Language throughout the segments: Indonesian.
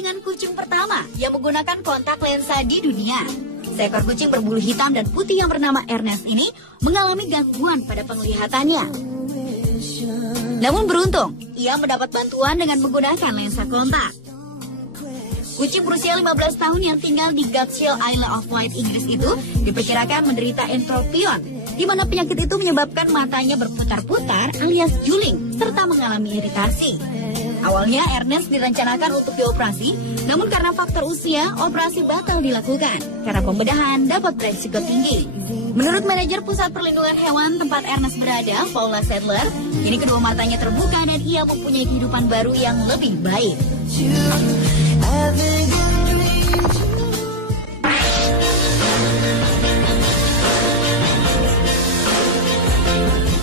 dengan kucing pertama yang menggunakan kontak lensa di dunia. Seekor kucing berbulu hitam dan putih yang bernama Ernest ini mengalami gangguan pada penglihatannya. Namun beruntung, ia mendapat bantuan dengan menggunakan lensa kontak. Kucing berusia 15 tahun yang tinggal di Gateshill Isle of Wight, Inggris itu diperkirakan menderita entropion, di mana penyakit itu menyebabkan matanya berputar-putar alias juling, serta mengalami iritasi. Awalnya Ernest direncanakan untuk dioperasi, namun karena faktor usia, operasi batal dilakukan karena pembedahan dapat beresiko tinggi. Menurut manajer Pusat Perlindungan Hewan tempat Ernest berada, Paula Sadler, kini kedua matanya terbuka dan ia mempunyai kehidupan baru yang lebih baik.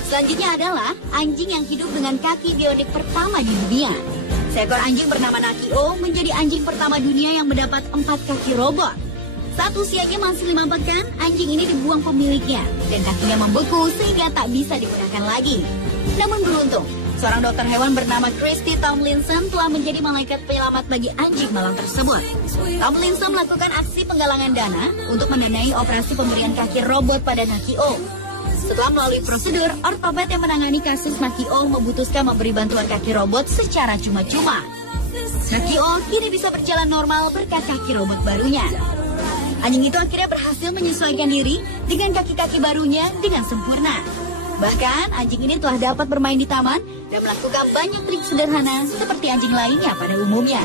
Selanjutnya adalah anjing yang hidup dengan kaki bionik pertama di dunia. Seekor anjing bernama Nakio menjadi anjing pertama dunia yang mendapat 4 kaki robot. Saat usianya masih 5 pekan, anjing ini dibuang pemiliknya dan kakinya membeku sehingga tak bisa digunakan lagi. Namun beruntung, seorang dokter hewan bernama Christy Tomlinson telah menjadi malaikat penyelamat bagi anjing malang tersebut. Tomlinson melakukan aksi penggalangan dana untuk mendanai operasi pemberian kaki robot pada Nakio. Setelah melalui prosedur, ortoped yang menangani kasus Nakio memutuskan memberi bantuan kaki robot secara cuma-cuma. Nakio kini bisa berjalan normal berkat kaki robot barunya. Anjing itu akhirnya berhasil menyesuaikan diri dengan kaki-kaki barunya dengan sempurna. Bahkan anjing ini telah dapat bermain di taman dan melakukan banyak trik sederhana seperti anjing lainnya pada umumnya.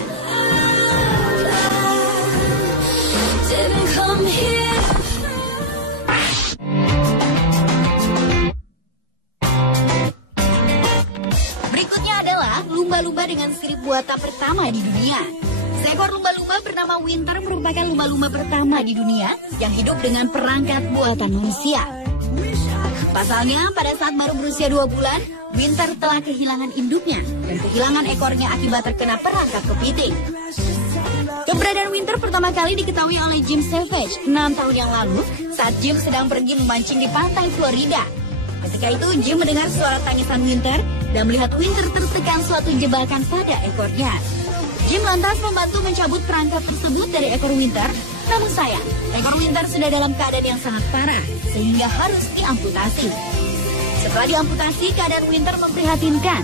Berikutnya adalah lumba-lumba dengan sirip buatan pertama di dunia. Seekor lumba-lumba bernama Winter merupakan lumba-lumba pertama di dunia yang hidup dengan perangkat buatan manusia. Pasalnya, pada saat baru berusia 2 bulan, Winter telah kehilangan induknya dan kehilangan ekornya akibat terkena perangkap kepiting. Keberadaan Winter pertama kali diketahui oleh Jim Savage 6 tahun yang lalu saat Jim sedang pergi memancing di pantai Florida. Ketika itu, Jim mendengar suara tangisan Winter dan melihat Winter tertekan suatu jebakan pada ekornya. Jim lantas membantu mencabut perangkap tersebut dari ekor Winter, namun sayang, ekor Winter sudah dalam keadaan yang sangat parah, sehingga harus diamputasi. Setelah diamputasi, keadaan Winter memprihatinkan.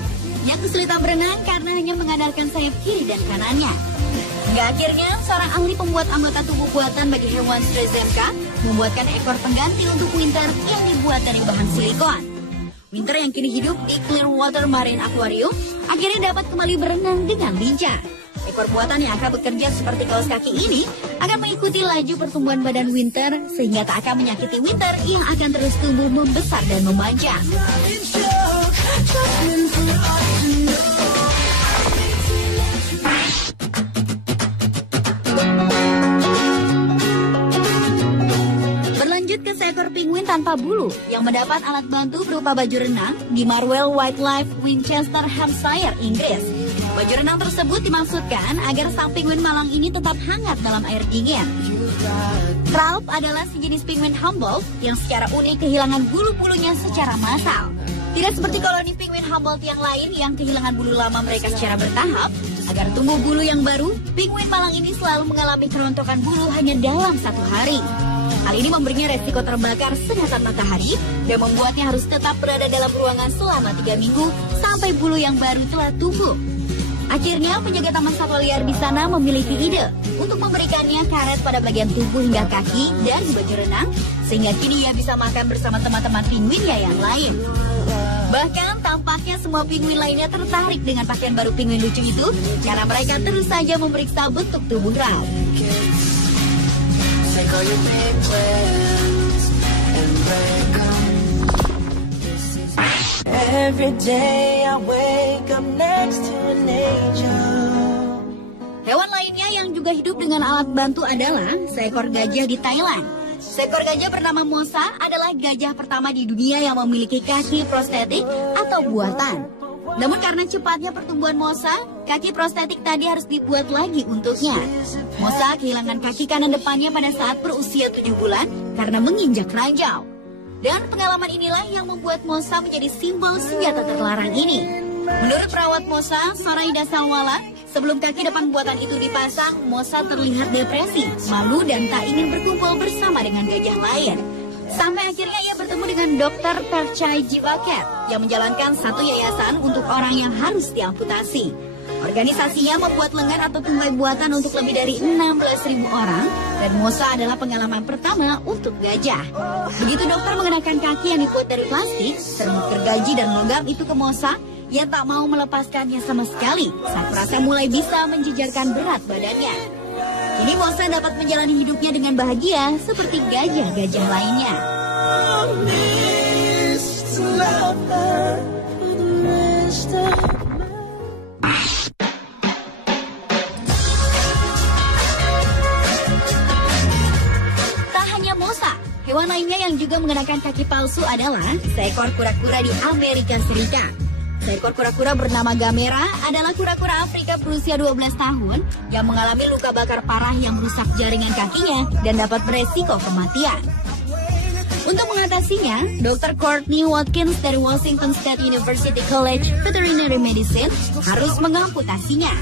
Ia kesulitan berenang karena hanya mengandalkan sayap kiri dan kanannya. Hingga akhirnya, seorang ahli pembuat anggota tubuh buatan bagi hewan Strzelecka membuatkan ekor pengganti untuk Winter yang dibuat dari bahan silikon. Winter yang kini hidup di Clearwater Marine Aquarium akhirnya dapat kembali berenang dengan lincah. Ekor buatan yang akan bekerja seperti kaos kaki ini akan mengikuti laju pertumbuhan badan Winter sehingga tak akan menyakiti Winter yang akan terus tumbuh membesar dan memanjang. Berlanjut ke seekor penguin tanpa bulu yang mendapat alat bantu berupa baju renang di Marwell Wildlife, Winchester, Hampshire, Inggris. Baju renang tersebut dimaksudkan agar sang penguin malang ini tetap hangat dalam air dingin. Tralp adalah sejenis penguin Humboldt yang secara unik kehilangan bulu-bulunya secara massal. Tidak seperti koloni penguin Humboldt yang lain yang kehilangan bulu lama mereka secara bertahap. Agar tumbuh bulu yang baru, penguin malang ini selalu mengalami kerontokan bulu hanya dalam 1 hari. Hal ini memberinya resiko terbakar sengatan matahari dan membuatnya harus tetap berada dalam ruangan selama 3 minggu sampai bulu yang baru telah tumbuh. Akhirnya, penjaga taman satwa liar di sana memiliki ide untuk memberikannya karet pada bagian tubuh hingga kaki dan baju renang, sehingga kini ia bisa makan bersama teman-teman penguinnya yang lain. Bahkan, tampaknya semua penguin lainnya tertarik dengan pakaian baru penguin lucu itu, karena mereka terus saja memeriksa bentuk tubuh Ralph. Every day I wake up next to an angel. Hewan lainnya yang juga hidup dengan alat bantu adalah seekor gajah di Thailand. Seekor gajah bernama Mosa adalah gajah pertama di dunia yang memiliki kaki prostetik atau buatan. Namun karena cepatnya pertumbuhan Mosa, kaki prostetik tadi harus dibuat lagi untuknya. Mosa kehilangan kaki kanan depannya pada saat berusia 7 bulan karena menginjak ranjau. Dan pengalaman inilah yang membuat Mosa menjadi simbol senjata terlarang ini. Menurut perawat Mosa, Soraida Salwala, Sebelum kaki depan buatan itu dipasang, Mosa terlihat depresi, malu dan tak ingin berkumpul bersama dengan gajah lain. Sampai akhirnya ia bertemu dengan Dr. Perchai Jivaket yang menjalankan satu yayasan untuk orang yang harus diamputasi. Organisasinya membuat lengan atau tungkai buatan untuk lebih dari 16.000 orang dan Mosa adalah pengalaman pertama untuk gajah. Begitu dokter mengenakan kaki yang dibuat dari plastik, serbuk gergaji dan logam itu ke Mosa, ia tak mau melepaskannya sama sekali saat merasa mulai bisa menjejarkan berat badannya. Kini Mosa dapat menjalani hidupnya dengan bahagia seperti gajah-gajah lainnya. Tak hanya Mosa, hewan lainnya yang juga mengenakan kaki palsu adalah seekor kura-kura di Amerika Serikat. Seekor kura-kura bernama Gamera adalah kura-kura Afrika berusia 12 tahun yang mengalami luka bakar parah yang merusak jaringan kakinya dan dapat beresiko kematian. Untuk mengatasinya, Dr. Courtney Watkins dari Washington State University College Veterinary Medicine harus mengamputasinya.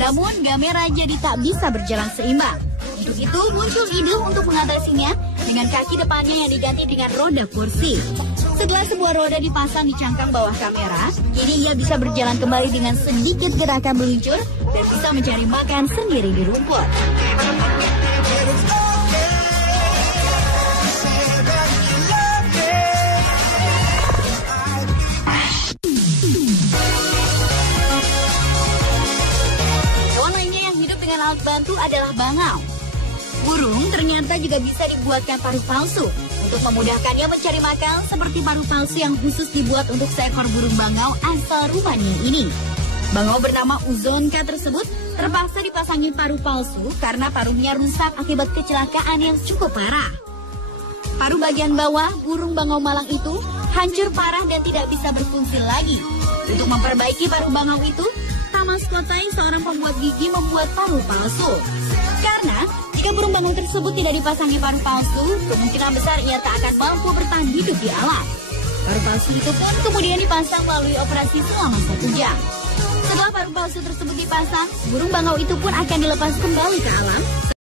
Namun, Gamera jadi tak bisa berjalan seimbang. Untuk itu, muncul ide untuk mengatasinya dengan kaki depannya yang diganti dengan roda kursi. Setelah sebuah roda dipasang di cangkang bawah kamera, kini ia bisa berjalan kembali dengan sedikit gerakan meluncur dan bisa mencari makan sendiri di rumput. Hewan lainnya yang hidup dengan alat bantu adalah bangau. Burung ternyata juga bisa dibuatkan paruh palsu untuk memudahkannya mencari makan, seperti paruh palsu yang khusus dibuat untuk seekor burung bangau asal Rumania ini. Bangau bernama Uzonka tersebut terpaksa dipasangi paruh palsu karena paruhnya rusak akibat kecelakaan yang cukup parah. Paruh bagian bawah burung bangau malang itu hancur parah dan tidak bisa berfungsi lagi. Untuk memperbaiki paruh bangau itu, Thomas Kotai, seorang pembuat gigi, membuat paruh palsu. Karena jika burung bangau tersebut tidak dipasangi paruh palsu, kemungkinan besar ia tak akan mampu bertahan hidup di alam. Paruh palsu itu pun kemudian dipasang melalui operasi selama 1 jam. Setelah paruh palsu tersebut dipasang, burung bangau itu pun akan dilepas kembali ke alam